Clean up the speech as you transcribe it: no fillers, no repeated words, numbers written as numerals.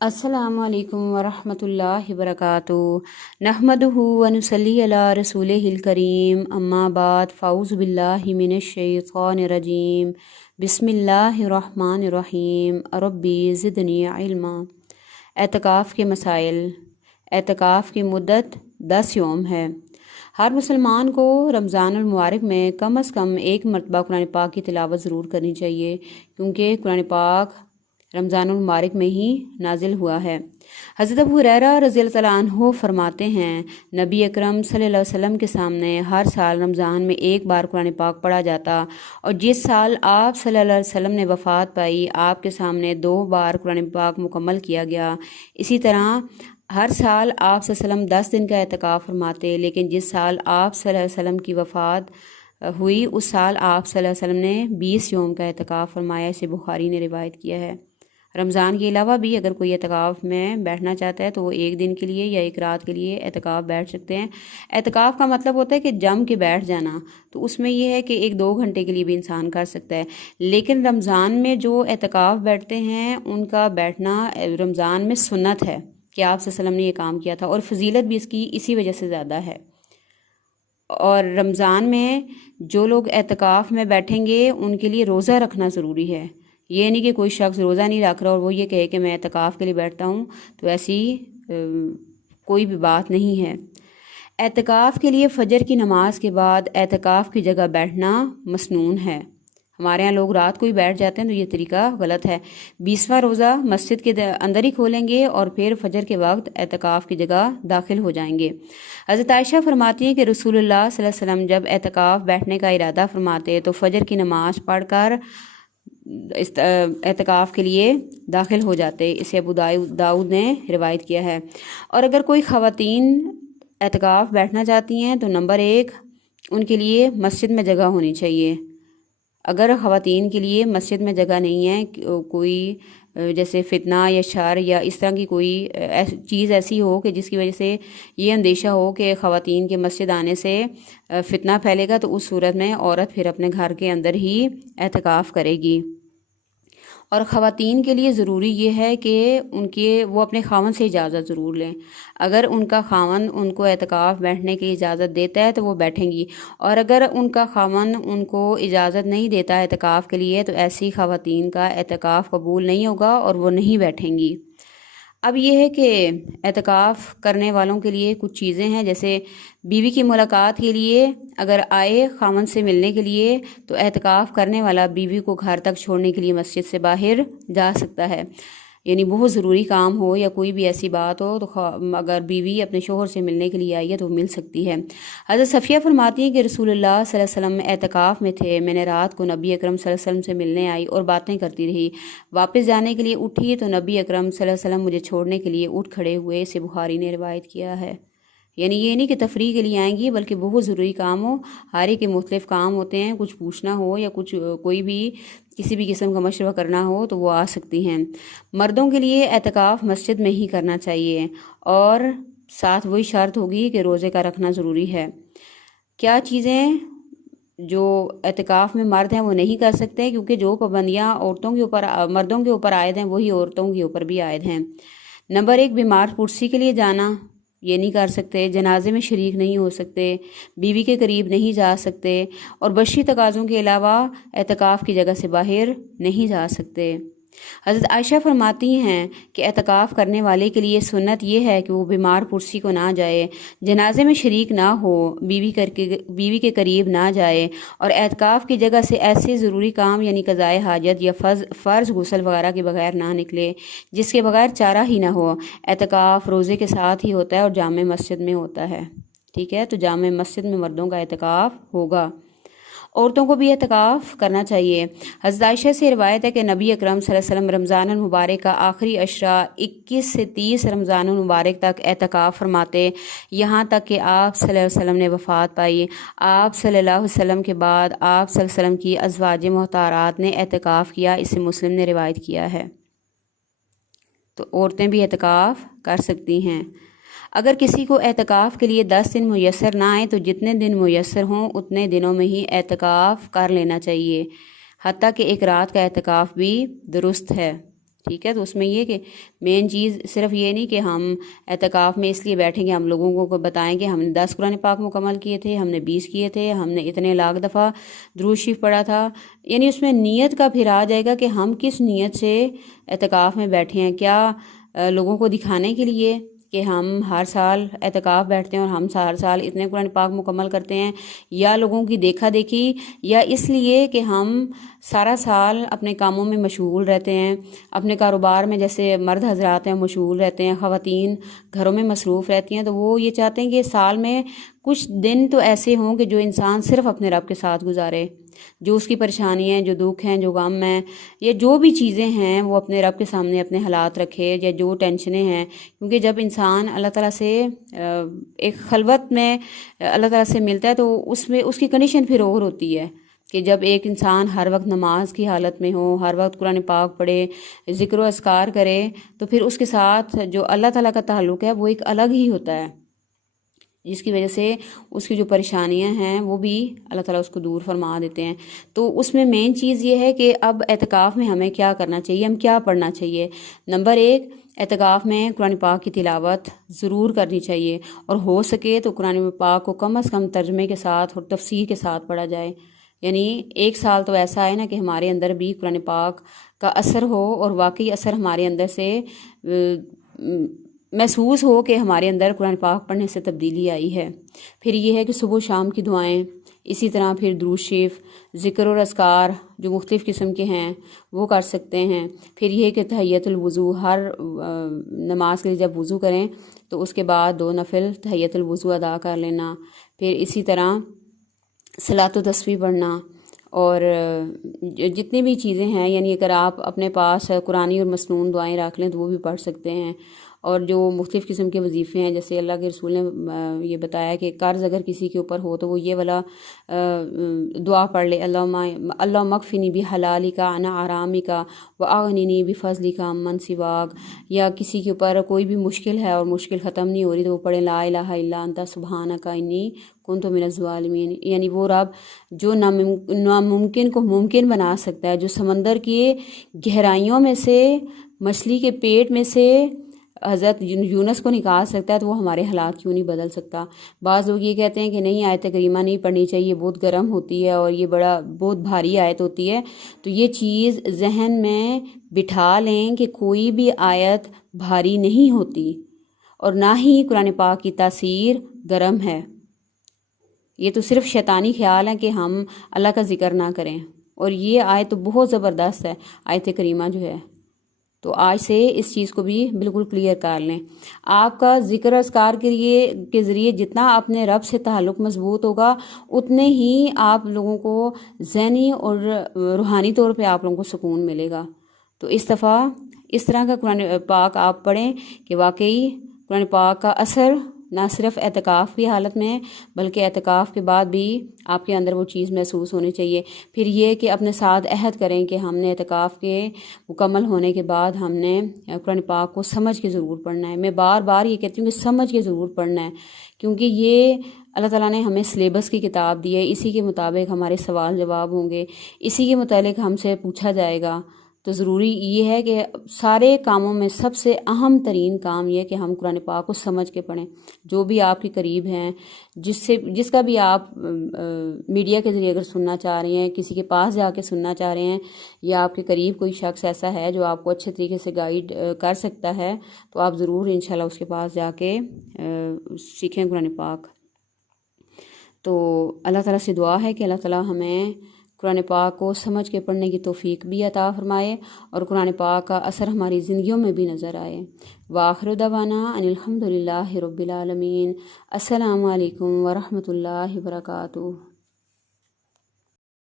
अस्सलामु अलैकुम वरहमतुल्लाहि वबरकातुहू नहमदुहु व नुसल्ली अला रसूलिहिल करीम अम्मा बाद फ़ाऊज़ु बिल्लाहि मिनश शैतानिर रजीम बिस्मिल्लाहिर रहमानिर रहीम रब्बी ज़िदनी इल्मा। एतकाफ़ के मसाइल। एतकाफ़ की मुद्दत 10 यौम है। हर मुसलमान को रमज़ानुल मुबारक में कम अज़ कम एक मरतबा कुरान पाक की तिलावत ज़रूर करनी चाहिए, क्योंकि कुरान पाक रमज़ानुल मुबारक में ही नाजिल हुआ है। हज़रत अबू हुरैरा रज़ियल्लाहु तआला अन्हु फरमाते हैं, नबी अकरम सल्लल्लाहु अलैहि वसल्लम के सामने हर साल रमज़ान में एक बार कुरान पाक पढ़ा जाता, और जिस साल आप सल्लल्लाहु अलैहि वसल्लम ने वफ़ात पाई, आपके सामने 2 बार कुरान पाक मुकम्मल किया गया। इसी तरह हर साल आप सल्लल्लाहु अलैहि वसल्लम 10 दिन का एतकाफ़ फरमाते, लेकिन जिस साल आप सल्लल्लाहु अलैहि वसल्लम की वफ़ात हुई उस साल आप सल्लल्लाहु अलैहि वसल्लम ने 20 यौम का एतकाफ़ फरमाया। इसे बुखारी ने रिवायत किया है। रमज़ान के अलावा भी अगर कोई एतकाफ़ में बैठना चाहता है तो वो एक दिन के लिए या एक रात के लिए एतकाफ़ बैठ सकते हैं। एतकाफ़ का मतलब होता है कि जम के बैठ जाना, तो उसमें यह है कि 1-2 घंटे के लिए भी इंसान कर सकता है। लेकिन रमज़ान में जो एतकाफ़ बैठते हैं उनका बैठना रमज़ान में सुन्नत है कि आप सल्लल्लाहु अलैहि वसल्लम ने ये काम किया था, और फजीलत भी इसकी इसी वजह से ज़्यादा है। और रमज़ान में जो लोग एतकाफ़ में बैठेंगे उनके लिए रोज़ा रखना ज़रूरी है। ये नहीं कि कोई शख्स रोज़ा नहीं रख रहा और वो ये कहे कि मैं एतकाफ़ के लिए बैठता हूँ, तो ऐसी कोई भी बात नहीं है। एतकाफ़ के लिए फ़जर की नमाज के बाद एतकाफ़ की जगह बैठना मसनून है। हमारे यहाँ लोग रात को ही बैठ जाते हैं, तो ये तरीका गलत है। 20वां रोज़ा मस्जिद के अंदर ही खोलेंगे और फिर फ़जर के वक्त एतकाफ़ की जगह दाखिल हो जाएंगे। हज़रत आयशा फरमाती हैं कि रसूलुल्लाह सल्लल्लाहु अलैहि वसल्लम जब एतकाफ़ बैठने का इरादा फरमाते तो फ़जर की नमाज़ पढ़कर इस एतकाफ़ के लिए दाखिल हो जाते। इसे अबू दाऊद ने रिवायत किया है। और अगर कोई ख़वातीन एतकाफ़ बैठना चाहती हैं तो नंबर 1 उनके लिए मस्जिद में जगह होनी चाहिए। अगर ख़वातीन के लिए मस्जिद में जगह नहीं है, कोई जैसे फितना या शर या इस तरह की कोई चीज़ ऐसी हो कि जिसकी वजह से ये अंदेशा हो कि ख़वातीन के मस्जिद आने से फितना फैलेगा, तो उस सूरत में औरत फिर अपने घर के अंदर ही एतकाफ़ करेगी। और ख़वातीन के लिए ज़रूरी ये है कि वो अपने खावन से इजाज़त ज़रूर लें। अगर उनका खावन उनको एतकाफ़ बैठने की इजाज़त देता है तो वो बैठेंगी, और अगर उनका खावन उनको इजाज़त नहीं देता एतकाफ़ के लिए तो ऐसी ख़वातीन का एतकाफ़ कबूल नहीं होगा और वो नहीं बैठेंगी। अब यह है कि एतकाफ़ करने वालों के लिए कुछ चीज़ें हैं, जैसे बीवी की मुलाकात के लिए अगर आए खामन से मिलने के लिए तो एतकाफ़ करने वाला बीवी को घर तक छोड़ने के लिए मस्जिद से बाहर जा सकता है। यानी बहुत ज़रूरी काम हो या कोई भी ऐसी बात हो तो अगर बीवी अपने शोहर से मिलने के लिए आई है तो मिल सकती है। हज़रत सफ़िया फरमाती हैं कि रसूलुल्लाह सल्लल्लाहु अलैहि वसल्लम एतकाफ़ में थे, मैंने रात को नबी अकरम सल्लल्लाहु अलैहि वसल्लम से मिलने आई और बातें करती रही। वापस जाने के लिए उठी तो नबी अकरम सल्लल्लाहु अलैहि वसल्लम मुझे छोड़ने के लिए उठ खड़े हुए। इसे बुखारी ने रिवायत किया है। यानी ये नहीं कि तफरीह के लिए आएंगी, बल्कि बहुत ज़रूरी काम हो। हर एक के मुख्तलिफ़ काम होते हैं, कुछ पूछना हो या कुछ कोई भी किसी भी किस्म का मशवरा करना हो तो वो आ सकती हैं। मर्दों के लिए एतकाफ़ मस्जिद में ही करना चाहिए, और साथ वही शर्त होगी कि रोज़े का रखना ज़रूरी है। क्या चीज़ें जो एतकाफ़ में मर्द हैं वो नहीं कर सकते, क्योंकि जो पाबंदियाँ औरतों के ऊपर मर्दों के ऊपर आयद हैं वही औरतों के ऊपर भी आयद हैं। नंबर 1 बीमार पुरसी के लिए जाना, ये नहीं कर सकते। जनाजे में शरीक नहीं हो सकते, बीवी के करीब नहीं जा सकते, और बशरी तकाज़ों के अलावा एतकाफ़ की जगह से बाहर नहीं जा सकते। हज़रत आयशा फरमाती हैं कि एतकाफ़ करने वाले के लिए सुन्नत ये है कि वो बीमार पुरसी को ना जाए, जनाजे में शरीक ना हो, बीवी के करीब ना जाए, और एतकाफ़ की जगह से ऐसे ज़रूरी काम यानी क़ज़ाए हाजत या फ़र्ज़ गुस्ल वगैरह के बगैर ना निकले जिसके बगैर चारा ही ना हो। एतकाफ़ रोज़े के साथ ही होता है और जामे मस्जिद में होता है। ठीक है, तो जामे मस्जिद में मर्दों का एतकाफ़ होगा। औरतों को भी एतकाफ़ करना चाहिए। हज़रत आयशा से रिवायत है कि नबी अकरम सल्लल्लाहु अलैहि वसल्लम रमज़ानुल मुबारक का आखिरी अशरा 21 से 30 रमज़ानुल मुबारक तक एतकाफ़ फरमाते, यहाँ तक कि आप सल्लल्लाहु अलैहि वसल्लम ने वफ़ात पाई। आप सल्लल्लाहु अलैहि वसल्लम के बाद आप सल्लल्लाहु अलैहि वसल्लम की अज़वाज मोहतारात ने एतकाफ़ किया। इसे मुस्लिम ने रिवायत किया है। तो औरतें भी एतकाफ़ कर सकती हैं। अगर किसी को एतकाफ़ के लिए 10 दिन मुयस्सर ना आए तो जितने दिन मुयस्सर हों उतने दिनों में ही एतकाफ़ कर लेना चाहिए। हत्ता कि एक रात का एतकाफ़ भी दुरुस्त है। ٹھیک ہے، تو اس میں یہ کہ مین چیز صرف یہ نہیں کہ ہم اعتکاف میں اس لیے بیٹھیں گے ہم لوگوں کو بتائیں کہ ہم نے 10 قرآن پاک مکمل کیے تھے، ہم نے 20 کیے تھے، ہم نے اتنے لاکھ دفعہ درود شریف پڑھا تھا، یعنی اس میں نیت کا پھر آ جائے گا کہ ہم کس نیت سے اعتکاف میں بیٹھے ہیں، کیا لوگوں کو دکھانے کے لیے کہ ہم ہر سال اعتکاف بیٹھتے ہیں اور ہم ہر سال اتنے قرآن پاک مکمل کرتے ہیں، یا لوگوں کی دیکھا دیکھی، یا اس لیے کہ ہم سارا سال اپنے کاموں میں مشغول رہتے ہیں، اپنے کاروبار میں جیسے مرد حضرات ہیں مشغول رہتے ہیں، خواتین گھروں میں مصروف رہتی ہیں، تو وہ یہ چاہتے ہیں کہ سال میں کچھ دن تو ایسے ہوں کہ جو انسان صرف اپنے رب کے ساتھ گزارے، جو اس کی پریشانی ہیں، جو دکھ ہیں، جو غم ہیں، یا جو بھی چیزیں ہیں وہ اپنے رب کے سامنے اپنے حالات رکھے، یا جو ٹینشنیں ہیں، کیونکہ جب انسان اللہ تعالیٰ سے ایک خلوت میں اللہ تعالیٰ سے ملتا ہے تو اس میں اس کی کنڈیشن پھر اور ہوتی ہے کہ جب ایک انسان ہر وقت نماز کی حالت میں ہو، ہر وقت قرآن پاک پڑھے، ذکر و اذکار کرے، تو پھر اس کے ساتھ جو اللہ تعالیٰ کا تعلق ہے وہ ایک الگ ہی ہوتا ہے، جس کی وجہ سے اس کی جو پریشانیاں ہیں وہ بھی اللہ تعالیٰ اس کو دور فرما دیتے ہیں۔ تو اس میں مین چیز یہ ہے کہ اب اعتکاف میں ہمیں کیا کرنا چاہیے، ہم کیا پڑھنا چاہیے۔ نمبر 1، اعتکاف میں قرآن پاک کی تلاوت ضرور کرنی چاہیے، اور ہو سکے تو قرآن پاک کو کم از کم ترجمے کے ساتھ اور تفسیر کے ساتھ پڑھا جائے، یعنی ایک سال تو ایسا ہے نا کہ ہمارے اندر بھی قرآن پاک کا اثر ہو، اور واقعی اثر ہمارے اندر سے محسوس ہو کہ ہمارے اندر قرآن پاک پڑھنے سے تبدیلی آئی ہے۔ پھر یہ ہے کہ صبح و شام کی دعائیں، اسی طرح پھر درود شریف، ذکر اور اذکار جو مختلف قسم کے ہیں وہ کر سکتے ہیں۔ پھر یہ ہے کہ تحیۃ الوضو، ہر نماز کے لیے جب وضو کریں تو اس کے بعد 2 نفل تحیۃ الوضو ادا کر لینا۔ پھر اسی طرح صلاۃ و تسبیح پڑھنا، اور جتنی بھی چیزیں ہیں، یعنی اگر آپ اپنے پاس قرآنی اور مسنون دعائیں رکھ لیں تو وہ بھی پڑھ سکتے ہیں۔ اور جو مختلف قسم کے وظیفے ہیں، جیسے اللہ کے رسول نے یہ بتایا کہ قرض اگر کسی کے اوپر ہو تو وہ یہ والا دعا پڑھ لے، اللہم اکفنی بحلالک عن حرامک واغننی بفضلک عمن سواک، یا کسی کے اوپر کوئی بھی مشکل ہے اور مشکل ختم نہیں ہو رہی تو وہ پڑھے لا الہ الا انت سبحانک انی کنت من الظالمین، یعنی وہ رب جو ناممکن کو ممکن بنا سکتا ہے، جو سمندر کی گہرائیوں میں سے، مچھلی کے پیٹ میں سے حضرت یونس کو نکال سکتا ہے، تو وہ ہمارے حالات کیوں نہیں بدل سکتا۔ بعض لوگ یہ کہتے ہیں کہ نہیں، آیت کریمہ نہیں پڑھنی چاہیے، بہت گرم ہوتی ہے اور یہ بہت بھاری آیت ہوتی ہے، تو یہ چیز ذہن میں بٹھا لیں کہ کوئی بھی آیت بھاری نہیں ہوتی، اور نہ ہی قرآن پاک کی تاثیر گرم ہے۔ یہ تو صرف شیطانی خیال ہے کہ ہم اللہ کا ذکر نہ کریں، اور یہ آیت تو بہت زبردست ہے، آیت کریمہ جو ہے۔ تو آج سے اس چیز کو بھی بالکل کلیئر کر لیں۔ آپ کا ذکر اذکار کے ذریعے جتنا اپنے رب سے تعلق مضبوط ہوگا، اتنے ہی آپ لوگوں کو ذہنی اور روحانی طور پہ آپ لوگوں کو سکون ملے گا۔ تو اس طرح کا قرآن پاک آپ پڑھیں کہ واقعی قرآن پاک کا اثر نہ صرف اعتکاف کی حالت میں بلکہ اعتکاف کے بعد بھی آپ کے اندر وہ چیز محسوس ہونی چاہیے۔ پھر یہ کہ اپنے ساتھ عہد کریں کہ ہم نے اعتکاف کے مکمل ہونے کے بعد ہم نے قرآن پاک کو سمجھ کے ضرور پڑھنا ہے۔ میں بار بار یہ کہتی ہوں کہ سمجھ کے ضرور پڑھنا ہے، کیونکہ یہ اللہ تعالیٰ نے ہمیں سلیبس کی کتاب دی ہے، اسی کے مطابق ہمارے سوال جواب ہوں گے، اسی کے متعلق ہم سے پوچھا جائے گا۔ تو ضروری یہ ہے کہ سارے کاموں میں سب سے اہم ترین کام یہ کہ ہم قرآن پاک کو سمجھ کے پڑھیں۔ جو بھی آپ کے قریب ہیں، جس کا بھی آپ میڈیا کے ذریعے اگر سننا چاہ رہے ہیں، کسی کے پاس جا کے سننا چاہ رہے ہیں، یا آپ کے قریب کوئی شخص ایسا ہے جو آپ کو اچھے طریقے سے گائیڈ کر سکتا ہے، تو آپ ضرور انشاءاللہ اس کے پاس جا کے سیکھیں قرآن پاک۔ تو اللہ تعالیٰ سے دعا ہے کہ اللہ تعالیٰ ہمیں قرآن پاک کو سمجھ کے پڑھنے کی توفیق بھی عطا فرمائے، اور قرآن پاک کا اثر ہماری زندگیوں میں بھی نظر آئے۔ وآخر دعوانا ان الحمد للہ رب العالمین۔ السلام علیکم ورحمۃ اللہ وبرکاتہ۔